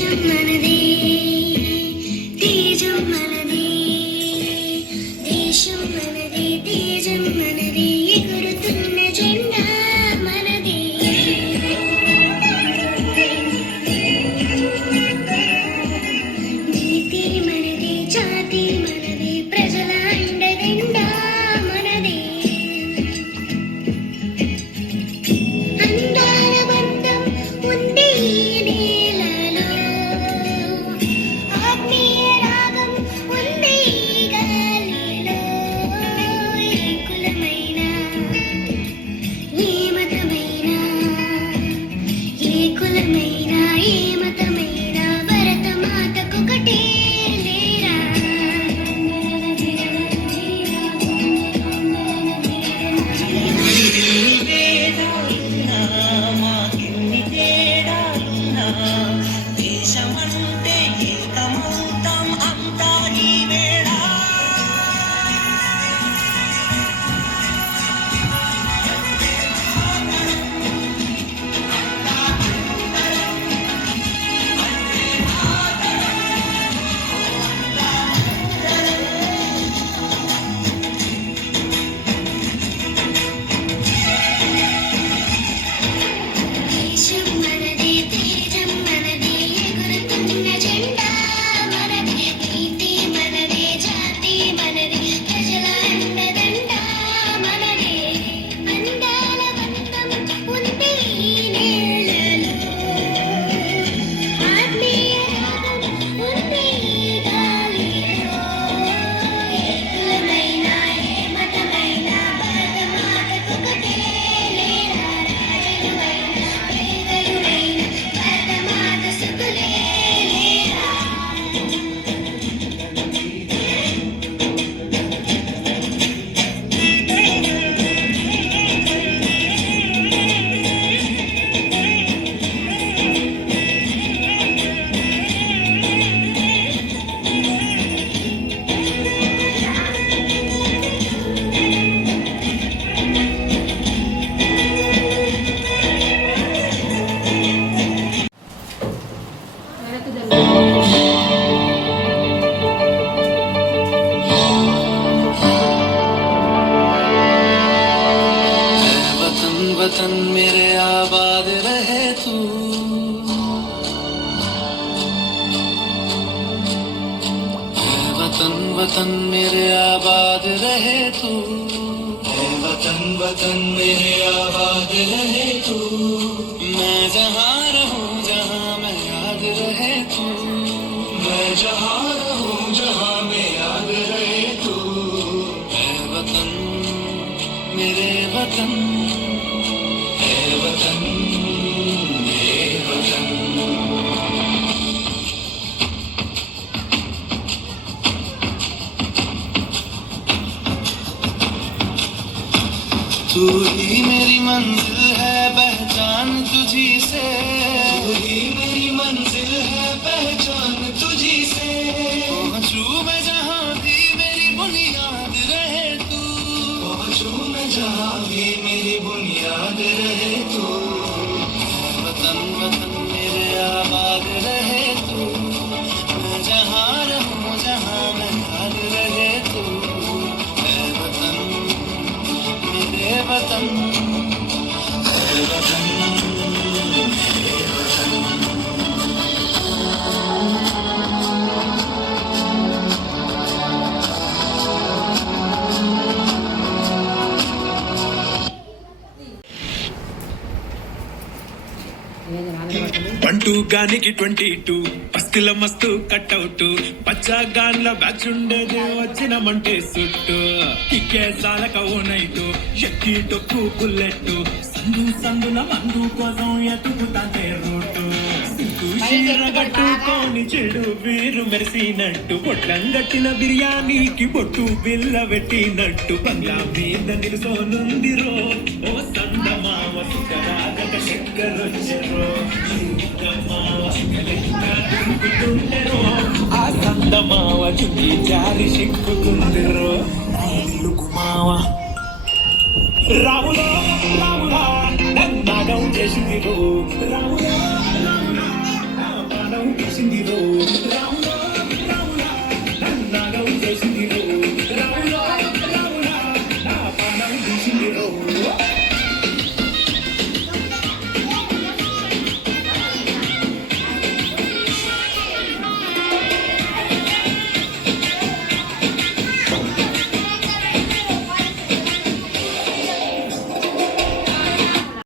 దేశం మనదే, తేజం మనదే, దేశం మనదే, తేజం మనదే, ఎగురుతున్న జెండా మనదే. నీతి మనదే, జాతి మనదే, ప్రజల అండదండా మనదే. అందాల బంధం ఉంది ఈ నేలలో, ఆత్మీయ రాగం ఉంది ఈ గాలిలో. ఏ కులమైనా, ఏ మతమైనా, ఏ కులమైనా, ఏ మతమైనా, భరతమాతకొకటే లేరా. మాకెన్ని తేడాలున్నా దేశమంటే ఏకమౌతం అంతా నీ వేళ. దేశం మనదే, తేజం మనదే, ఎగురుతున్న జెండా మనదే. నీతి మనదే, జాతి మనదే, ప్రజల అండదండ మనదే. అందాల బంధం ఉంది ఈ నేలలో, ఆత్మీయ రాగం ఉంది ఈ గాలిలో. ఏ కులమైనా, ఏ మతమైనా, భరతమాతకొకటే లేరా. రాజులైనా, పేదలురైనా, భరతమాత సుతులే లేరా. वतन वतन मेरे आबाद रहे तू, वतन वतन मेरे आबाद रहे तू, वतन वतन मेरे आबाद रहे तू। मैं जहाँ रहूँ जहाँ मैं याद रहे तू, मैं जहाँ रहूँ जहाँ मैं याद रहे तू। है वतन मेरे वतन, है वतन मेरे वतन। तू ही मेरी मंजिल है, पहचान तुझी से, तू ही मेरी मंजिल है, पहचान तुझी से। पहुँचूं मैं जहाँ भी मेरी बुनियाद रहे तू, पहुँचूं मैं जहाँ भी मेरी बुनियाद रहे तू। वतन वतन मेरे आबाद रहे तू, मैं जहाँ रहूँ जहाँ मैं याद रहे तू। है वतन मेरे वतन, है वतन मेरे वतन। పంటూ గానికి 22 పస్తుల మస్తు కట్అవుట్ పచ్చా గాన్ల బ్యాచ్ ఉండేది వచ్చినమంటే సుట్టు కిక్కే సాలక ఓ నైటు ఎక్కి టొక్కు బుల్లెట్ సందు సందుల మందు కోసం ఎతుకుతాంటే రూటు చీర కట్టుకొని చెడు వీరు మెరిసినట్టు పొట్లం గట్టిన బిర్యానీకి పొట్టు బిల్ల పెట్టినట్టు బంగ్లా మీద నిలుసోనుందిరో ఓ సందమావ సుఖరాగక చక్కరొచ్చెరో ఆ సందమావ చుట్టి జారి సిక్కుకుందిరో ఇల్లుకు మావ రాములో రాములా నన్నాగం చేసిందిరో రాములో రాములా నాగం తీసింది రో రౌండ్